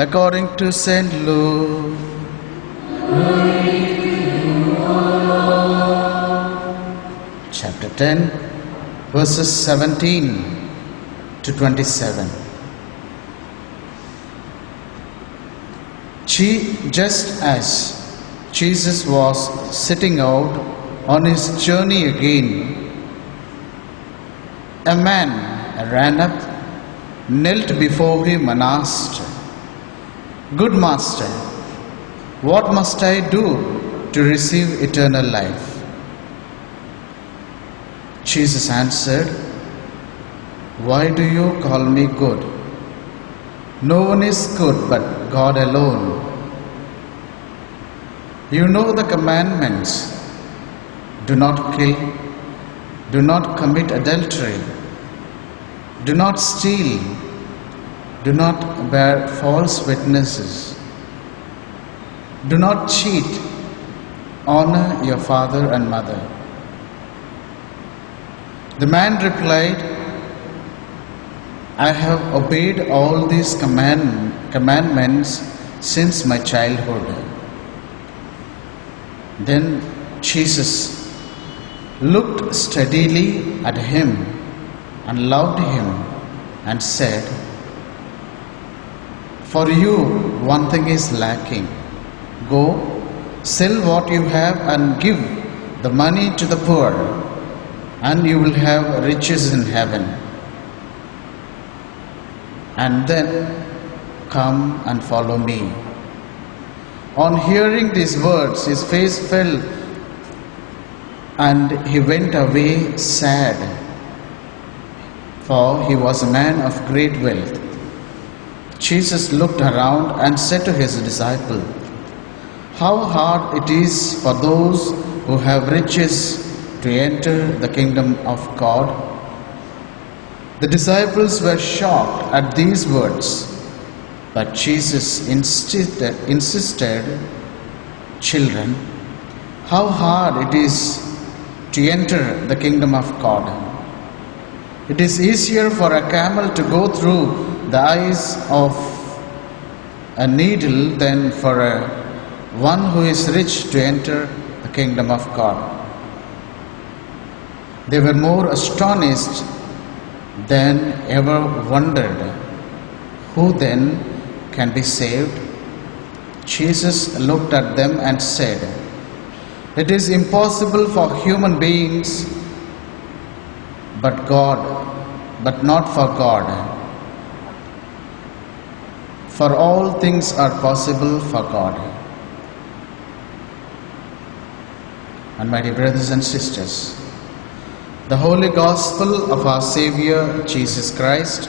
according to St. Luke. Chapter 10, verses 17 to 27. Just as Jesus was setting out on his journey again, a man ran up, knelt before him and asked, "Good Master, what must I do to receive eternal life?" Jesus answered, "Why do you call me good? No one is good but God alone. You know the commandments: do not kill, do not commit adultery, do not steal, do not bear false witnesses, do not cheat, honor your father and mother." The man replied, "I have obeyed all these commandments since my childhood." Then Jesus looked steadily at him and loved him and said, "For you, one thing is lacking. Go, sell what you have and give the money to the poor, and you will have riches in heaven. And then come and follow me." On hearing these words, his face fell and he went away sad, for he was a man of great wealth. Jesus looked around and said to his disciple, "How hard it is for those who have riches to enter the kingdom of God." The disciples were shocked at these words, but Jesus insisted, "Children, how hard it is to enter the kingdom of God. It is easier for a camel to go through the eyes of a needle than for one who is rich to enter the kingdom of God." They were more astonished than ever wondered, "Who then can be saved?" Jesus looked at them and said, "It is impossible for human beings, but not for God. For all things are possible for God." And my dear brothers and sisters, the Holy Gospel of our Savior Jesus Christ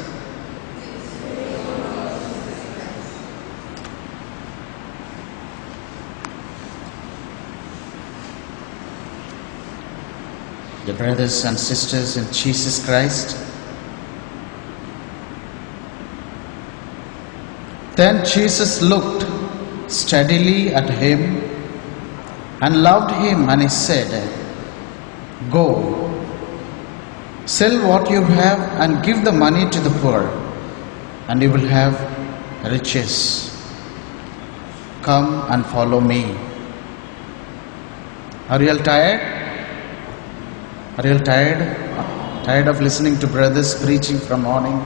the brothers and sisters in Jesus Christ. Then Jesus looked steadily at him and loved him, and he said, "Go, sell what you have and give the money to the poor, and you will have riches. Come and follow me." Are you all tired? Are you all tired? Tired of listening to brothers preaching from morning,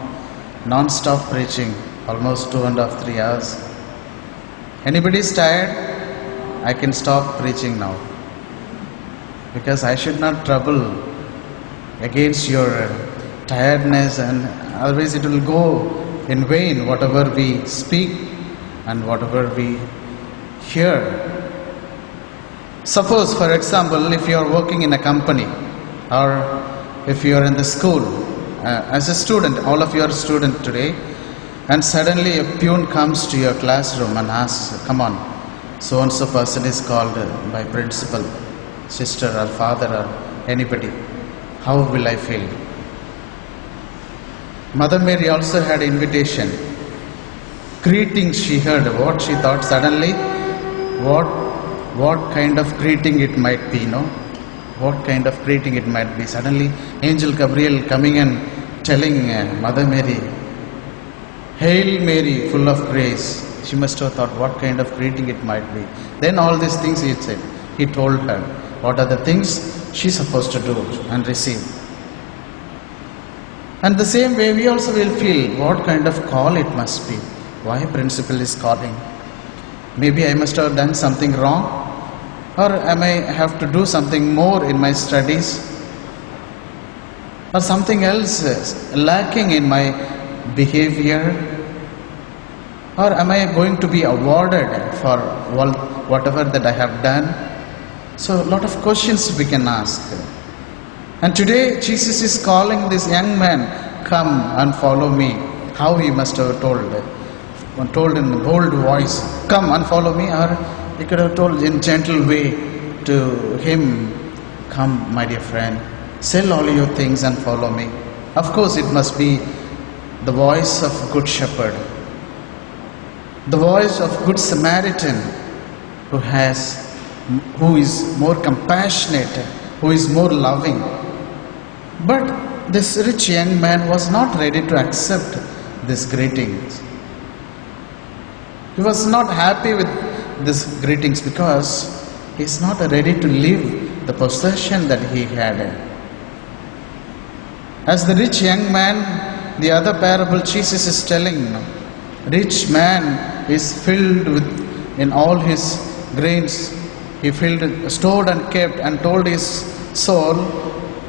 non-stop preaching, almost 2.5, 3 hours? Anybody is tired? I can stop preaching now, because I should not trouble against your tiredness, and otherwise it will go in vain, whatever we speak and whatever we hear. Suppose, for example, if you are working in a company, or if you are in the school as a student, all of you are student today, and suddenly a peon comes to your classroom and asks, "Come on, so and so person is called by principal, sister or father or anybody. How will I feel?" Mother Mary also had invitation. Greetings she heard. What she thought suddenly? What kind of greeting it might be, no? What kind of greeting it might be? Suddenly, Angel Gabriel coming and telling Mother Mary, "Hail Mary, full of grace, She must have thought what kind of greeting it might be. Then all these things he said. He told her what are the things she's supposed to do and receive. And the same way we also will feel what kind of call it must be. Why principal is calling? Maybe I must have done something wrong, or I may have to do something more in my studies, or something else is lacking in my behavior, or am I going to be awarded for whatever that I have done? So a lot of questions we can ask. And today Jesus is calling this young man, come and follow me. How he must have told in a bold voice, come and follow me, or he could have told in gentle way to him, come my dear friend, sell all your things and follow me. Of course it must be the voice of good shepherd, the voice of good Samaritan who is more compassionate, who is more loving. But this rich young man was not ready to accept these greetings. He was not happy with these greetings because he is not ready to leave the possession that he had. As the rich young man, the other parable Jesus is telling, rich man is filled with in all his grains. He stored and kept, and told his soul,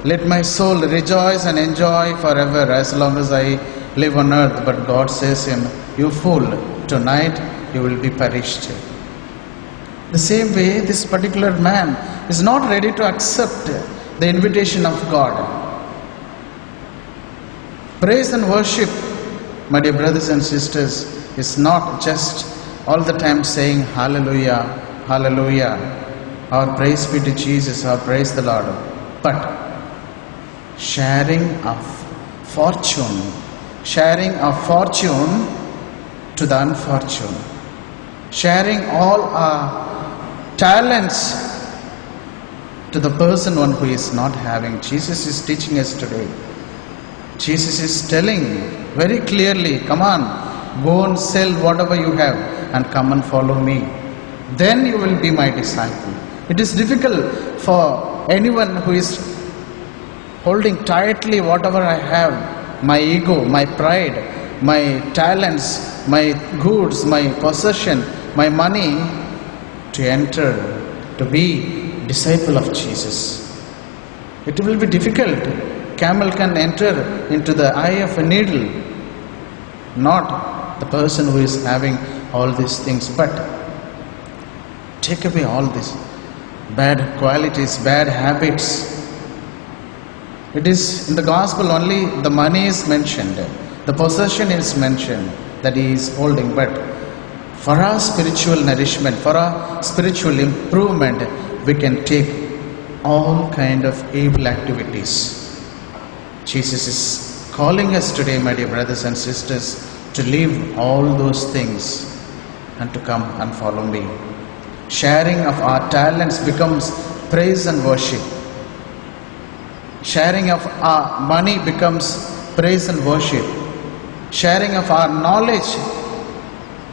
let my soul rejoice and enjoy forever as long as I live on earth. But God says him, you fool, tonight you will be perished. The same way, this particular man is not ready to accept the invitation of God. Praise and worship, my dear brothers and sisters, is not just all the time saying hallelujah, hallelujah, or praise be to Jesus, or praise the Lord, but sharing of fortune to the unfortunate, sharing all our talents to the person one who is not having. Jesus is teaching us today. Jesus is telling very clearly, come on, go and sell whatever you have and come and follow me. Then you will be my disciple. It is difficult for anyone who is holding tightly whatever I have, my ego, my pride, my talents, my goods, my possession, my money, to enter, to be disciple of Jesus. It will be difficult. Camel can enter into the eye of a needle, not the person who is having all these things. But take away all this bad qualities, bad habits. It is in the gospel only the money is mentioned, the possession is mentioned that he is holding. But for our spiritual nourishment, for our spiritual improvement, we can take all kind of evil activities. Jesus is calling us today, my dear brothers and sisters, to leave all those things and to come and follow me. Sharing of our talents becomes praise and worship. Sharing of our money becomes praise and worship. Sharing of our knowledge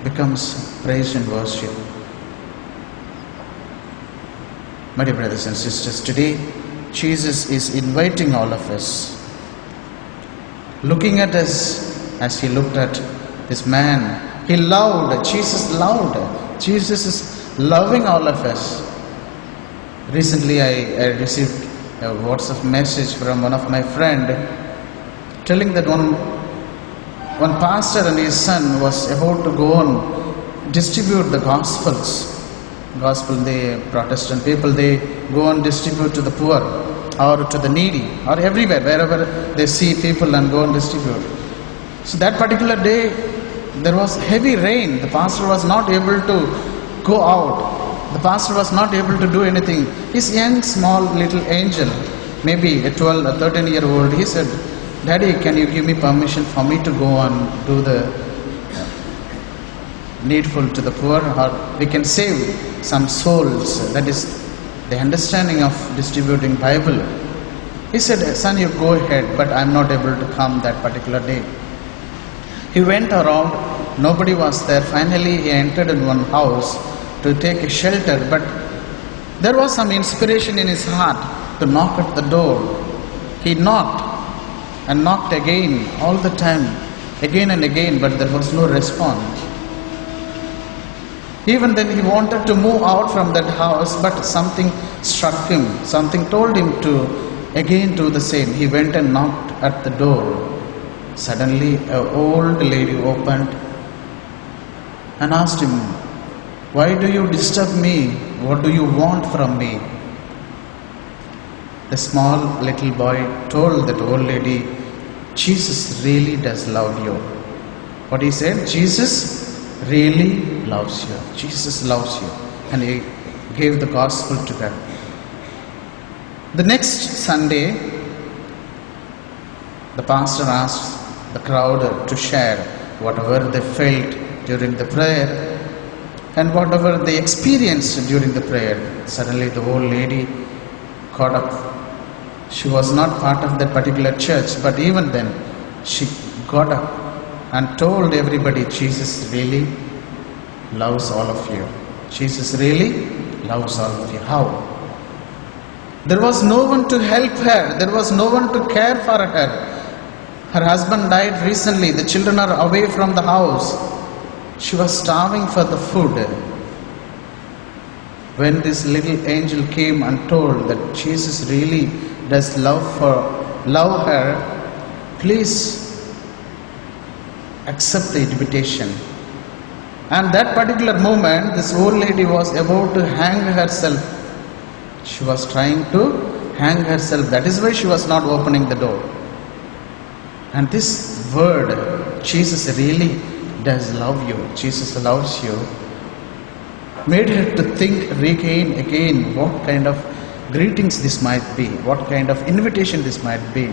becomes praise and worship. My dear brothers and sisters, today Jesus is inviting all of us, looking at us as he looked at this man. He loved, Jesus loved. Jesus is loving all of us. Recently I received a WhatsApp message from one of my friend telling that one pastor and his son was about to go and distribute the gospels. The Protestant people, they go and distribute to the poor or to the needy or everywhere, wherever they see people, and go and distribute. So that particular day there was heavy rain. The pastor was not able to go out. The pastor was not able to do anything. His young, small, little angel, maybe a 12 or 13-year-old, he said, Daddy, can you give me permission for me to go and do the needful to the poor, or we can save some souls. That is the understanding of distributing Bible. He said, son, you go ahead, but I am not able to come that particular day. He went around Nobody was there. Finally, he entered in one house to take a shelter, but there was some inspiration in his heart to knock at the door. He knocked and knocked again, all the time, again and again, but there was no response. Even then he wanted to move out from that house, but something struck him. Something told him to again do the same. He went and knocked at the door. Suddenly an old lady opened and asked him, "Why do you disturb me? What do you want from me?" The small little boy told that old lady, "Jesus really does love you." What he said? Jesus really loves you. Jesus loves you. And he gave the gospel to her. The next Sunday, the pastor asked the crowd to share whatever they felt during the prayer and whatever they experienced during the prayer. Suddenly the old lady caught up. She was not part of that particular church, but even then she got up and told everybody, Jesus really loves all of you. Jesus really loves all of you. How? There was no one to help her. There was no one to care for her. Her husband died recently. The children are away from the house. She was starving for the food. When this little angel came and told that Jesus really does love her, please accept the invitation. And that particular moment, this old lady was about to hang herself. She was trying to hang herself. That is why she was not opening the door. And this word, Jesus really does love you, Jesus loves you, made her to think again what kind of greetings this might be, what kind of invitation this might be.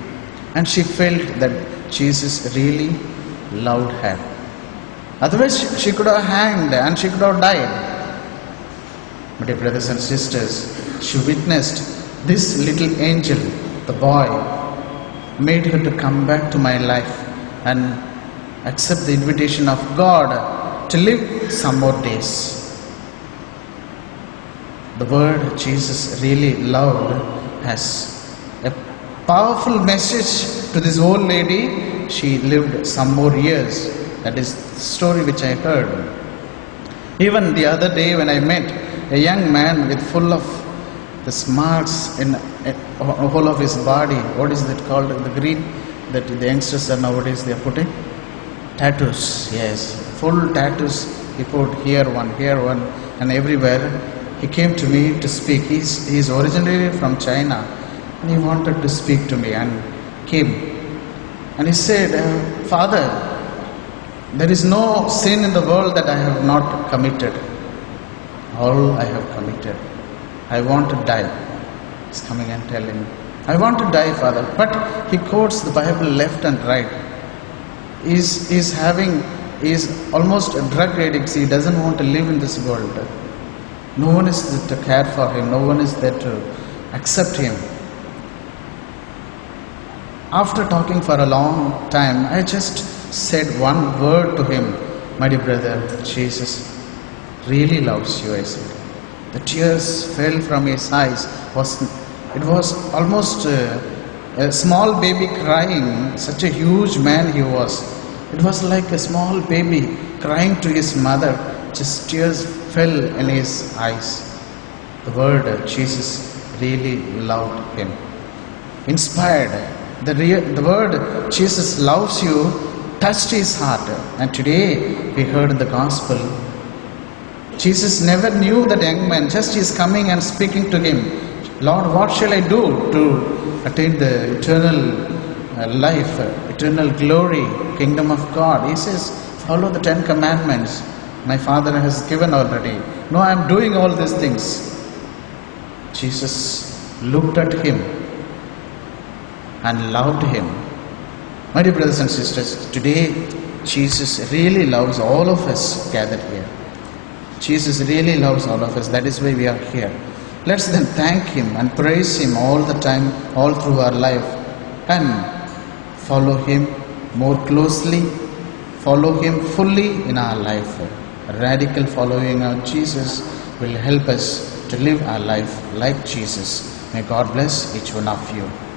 And she felt that Jesus really loved her. Otherwise she could have hanged and she could have died. But dear brothers and sisters, she witnessed this little angel, the boy, made her to come back to my life and accept the invitation of God to live some more days. The word Jesus really loved has a powerful message to this old lady. She lived some more years. That is the story which I heard. Even the other day when I met a young man with full of the marks in whole of his body. What is that called? The green that the youngsters are nowadays they are putting? Tattoos. Yes, full tattoos. He put here one, and everywhere. He came to me to speak. He's originally from China, and he wanted to speak to me and came. And he said, "Father, there is no sin in the world that I have not committed. All I have committed. I want to die." He's coming and telling me, "I want to die, Father." But he quotes the Bible left and right. He's almost a drug addict. He doesn't want to live in this world. No one is there to care for him. No one is there to accept him. After talking for a long time, I just said one word to him, "My dear brother, Jesus really loves you," I said. The tears fell from his eyes. It was almost a small baby crying. Such a huge man he was. It was like a small baby crying to his mother. Just tears fell in his eyes. The word Jesus really loved him. Inspired. The word Jesus loves you touched his heart. And today we heard the gospel. Jesus never knew that young man. Just he is coming and speaking to him. "Lord, what shall I do to attain the eternal life, eternal glory, kingdom of God?" He says, "Follow the 10 commandments. My Father has given already. No, I am doing all these things." Jesus looked at him and loved him. My dear brothers and sisters, today Jesus really loves all of us gathered here. Jesus really loves all of us. That is why we are here. Let's then thank him and praise him all the time, all through our life, and follow him more closely follow Him fully in our life. Radical following of Jesus will help us to live our life like Jesus. May God bless each one of you.